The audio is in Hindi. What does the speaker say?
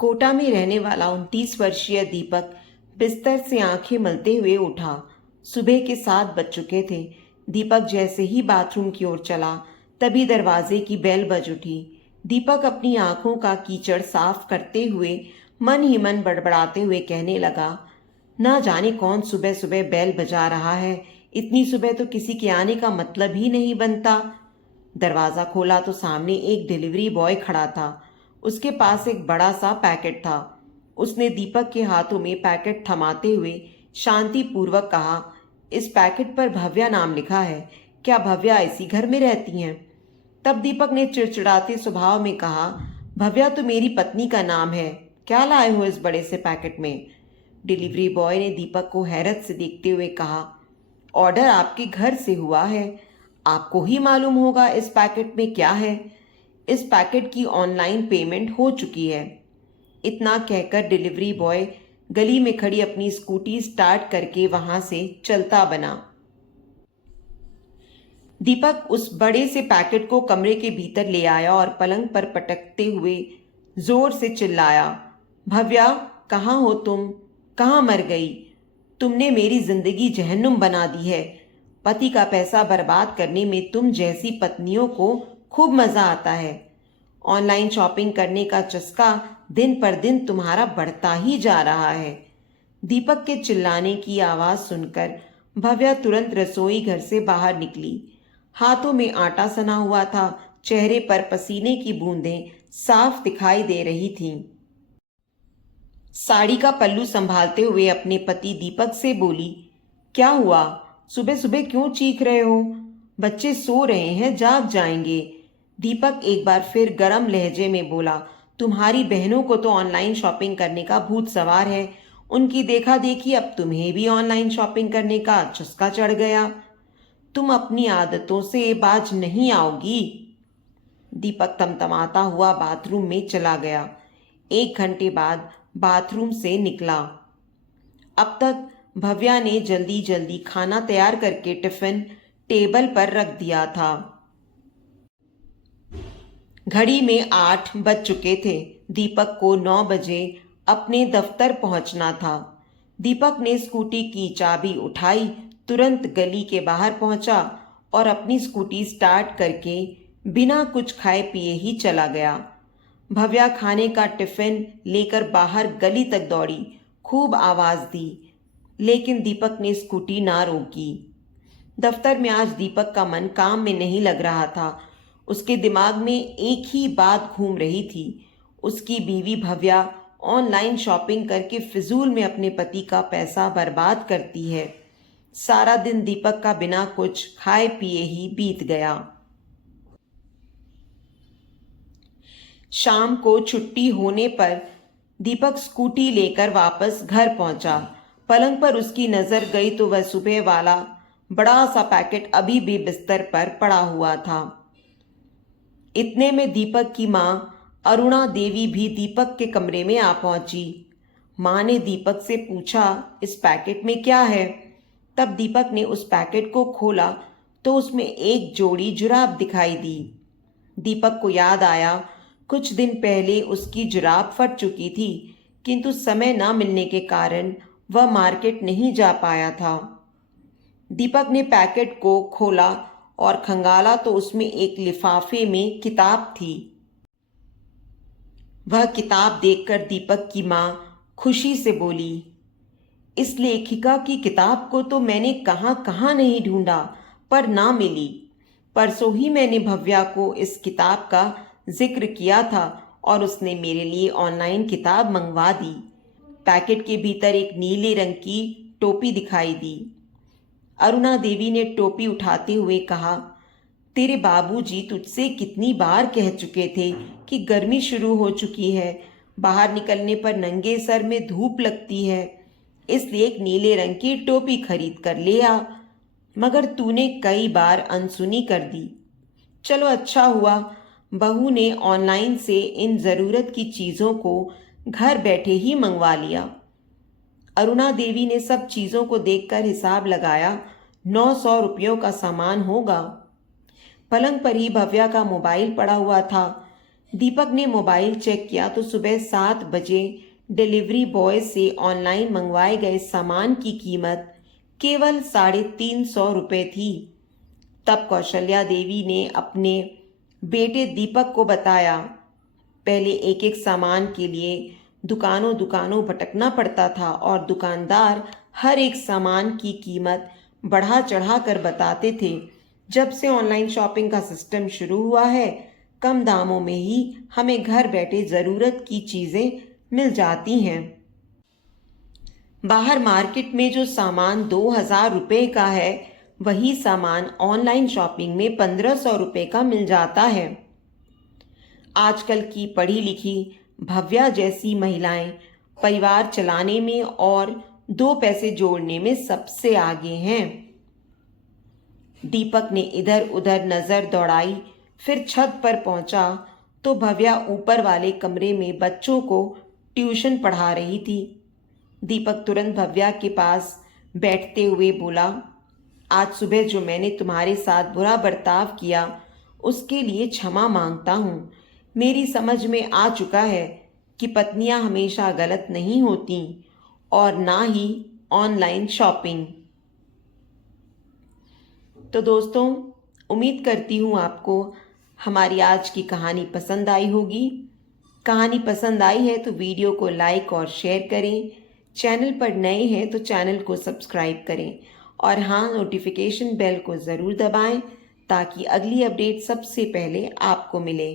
कोटा में रहने वाला 29 वर्षीय दीपक बिस्तर से आंखें मलते हुए उठा। सुबह के 7 बज चुके थे। दीपक जैसे ही बाथरूम की ओर चला, तभी दरवाजे की बेल बज उठी। दीपक अपनी आंखों का कीचड़ साफ करते हुए मन ही मन बड़बड़ाते हुए कहने लगा, ना जाने कौन सुबह सुबह बेल बजा रहा है। इतनी सुबह तो किसी के आने का मतलब ही नहीं बनता। दरवाजा खोला तो सामने एक डिलीवरी बॉय खड़ा था। उसके पास एक बड़ा सा पैकेट था। उसने दीपक के हाथों में पैकेट थमाते हुए शांतिपूर्वक कहा, इस पैकेट पर भव्या नाम लिखा है। क्या भव्या इसी घर में रहती हैं? तब दीपक ने चिड़चिड़ाते स्वभाव में कहा, भव्या तो मेरी पत्नी का नाम है। क्या लाए हो इस बड़े से पैकेट में? डिलीवरी बॉय ने दीपक को हैरत से देखते हुए कहा, ऑर्डर आपके घर से हुआ है, आपको ही मालूम होगा इस पैकेट में क्या है। इस पैकेट की ऑनलाइन पेमेंट हो चुकी है। इतना कहकर डिलीवरी बॉय गली में खड़ी अपनी स्कूटी स्टार्ट करके वहां से चलता बना। दीपक उस बड़े से पैकेट को कमरे के भीतर ले आया और पलंग पर पटकते हुए जोर से चिल्लाया, भव्या कहाँ हो तुम? कहाँ मर गई? तुमने मेरी जिंदगी जहन्नुम बना दी है। पति का पैसा बर्बाद करने में तुम जैसी पत्नियों को खूब मजा आता है। ऑनलाइन शॉपिंग करने का चस्का दिन पर दिन तुम्हारा बढ़ता ही जा रहा है। दीपक के चिल्लाने की आवाज सुनकर भव्या तुरंत रसोई घर से बाहर निकली। हाथों में आटा सना हुआ था, चेहरे पर पसीने की बूंदें साफ दिखाई दे रही थीं। साड़ी का पल्लू संभालते हुए अपने पति दीपक से बोली, क्या हुआ? सुबह सुबह क्यों चीख रहे हो? बच्चे सो रहे हैं, जाग जाएंगे। दीपक एक बार फिर गरम लहजे में बोला, तुम्हारी बहनों को तो ऑनलाइन शॉपिंग करने का भूत सवार है। उनकी देखा देखी अब तुम्हें भी ऑनलाइन शॉपिंग करने का चस्का चढ़ गया। तुम अपनी आदतों से बाज नहीं आओगी। दीपक तमतमाता हुआ बाथरूम में चला गया। 1 घंटे बाद बाथरूम से निकला। अब तक भव्या ने जल्दी जल्दी खाना तैयार करके टिफिन टेबल पर रख दिया था। घड़ी में 8 बज चुके थे। दीपक को 9 बजे अपने दफ्तर पहुंचना था। दीपक ने स्कूटी की चाबी उठाई, तुरंत गली के बाहर पहुंचा और अपनी स्कूटी स्टार्ट करके बिना कुछ खाए पिए ही चला गया। भव्या खाने का टिफिन लेकर बाहर गली तक दौड़ी, खूब आवाज दी, लेकिन दीपक ने स्कूटी ना रोकी। दफ्तर में आज दीपक का मन काम में नहीं लग रहा था। उसके दिमाग में एक ही बात घूम रही थी, उसकी बीवी भव्या ऑनलाइन शॉपिंग करके फिजूल में अपने पति का पैसा बर्बाद करती है। सारा दिन दीपक का बिना कुछ खाए पिए ही बीत गया। शाम को छुट्टी होने पर दीपक स्कूटी लेकर वापस घर पहुंचा। पलंग पर उसकी नजर गई तो वह सुबह वाला बड़ा सा पैकेट अभी भी बिस्तर पर पड़ा हुआ था। इतने में दीपक की मां अरुणा देवी भी दीपक के कमरे में आ पहुंची। मां ने दीपक से पूछा, इस पैकेट में क्या है? तब दीपक ने उस पैकेट को खोला तो उसमें एक जोड़ी जुराब दिखाई दी। दीपक को याद आया, कुछ दिन पहले उसकी जुराब फट चुकी थी, किंतु समय न मिलने के कारण वह मार्केट नहीं जा पाया था। दीपक ने पैकेट को खोला और खंगाला तो उसमें एक लिफाफे में किताब थी। वह किताब देखकर दीपक की मां खुशी से बोली, इस लेखिका की किताब को तो मैंने कहां कहां नहीं ढूंढा, पर ना मिली। परसों ही मैंने भव्या को इस किताब का जिक्र किया था और उसने मेरे लिए ऑनलाइन किताब मंगवा दी। पैकेट के भीतर एक नीले रंग की टोपी दिखाई दी। अरुणा देवी ने टोपी उठाते हुए कहा, तेरे बाबूजी तुझसे कितनी बार कह चुके थे कि गर्मी शुरू हो चुकी है, बाहर निकलने पर नंगे सर में धूप लगती है, इसलिए एक नीले रंग की टोपी खरीद कर ले आ, मगर तूने कई बार अनसुनी कर दी। चलो अच्छा हुआ बहू ने ऑनलाइन से इन जरूरत की चीजों को घर बैठे ही मंगवा लिया। अरुणा देवी ने सब चीजों को देखकर हिसाब लगाया, 900 रुपयों का सामान होगा। पलंग पर ही भव्या का मोबाइल पड़ा हुआ था। दीपक ने मोबाइल चेक किया तो सुबह 7 बजे डिलीवरी बॉय से ऑनलाइन मंगवाए गए सामान की कीमत केवल 350 रुपये थी। तब कौशल्या देवी ने अपने बेटे दीपक को बताया, पहले एक एक सामान के लिए दुकानों दुकानों भटकना पड़ता था और दुकानदार हर एक सामान की कीमत बढ़ा चढ़ा कर बताते थे। जब से ऑनलाइन शॉपिंग का सिस्टम शुरू हुआ है, कम दामों में ही हमें घर बैठे ज़रूरत की चीज़ें मिल जाती हैं। बाहर मार्केट में जो सामान 2000 रुपये का है, वही सामान ऑनलाइन शॉपिंग में 1500 रुपये का मिल जाता है। आजकल की पढ़ी लिखी भव्या जैसी महिलाएं परिवार चलाने में और 2 पैसे जोड़ने में सबसे आगे हैं। दीपक ने इधर उधर नजर दौड़ाई, फिर छत पर पहुंचा तो भव्या ऊपर वाले कमरे में बच्चों को ट्यूशन पढ़ा रही थी। दीपक तुरंत भव्या के पास बैठते हुए बोला, आज सुबह जो मैंने तुम्हारे साथ बुरा बर्ताव किया उसके लिए क्षमा मांगता हूँ। मेरी समझ में आ चुका है कि पत्नियां हमेशा गलत नहीं होती और ना ही ऑनलाइन शॉपिंग। तो दोस्तों, उम्मीद करती हूँ आपको हमारी आज की कहानी पसंद आई होगी। कहानी पसंद आई है तो वीडियो को लाइक और शेयर करें। चैनल पर नए हैं तो चैनल को सब्सक्राइब करें और हाँ, नोटिफिकेशन बेल को ज़रूर दबाएं ताकि अगली अपडेट सबसे पहले आपको मिले।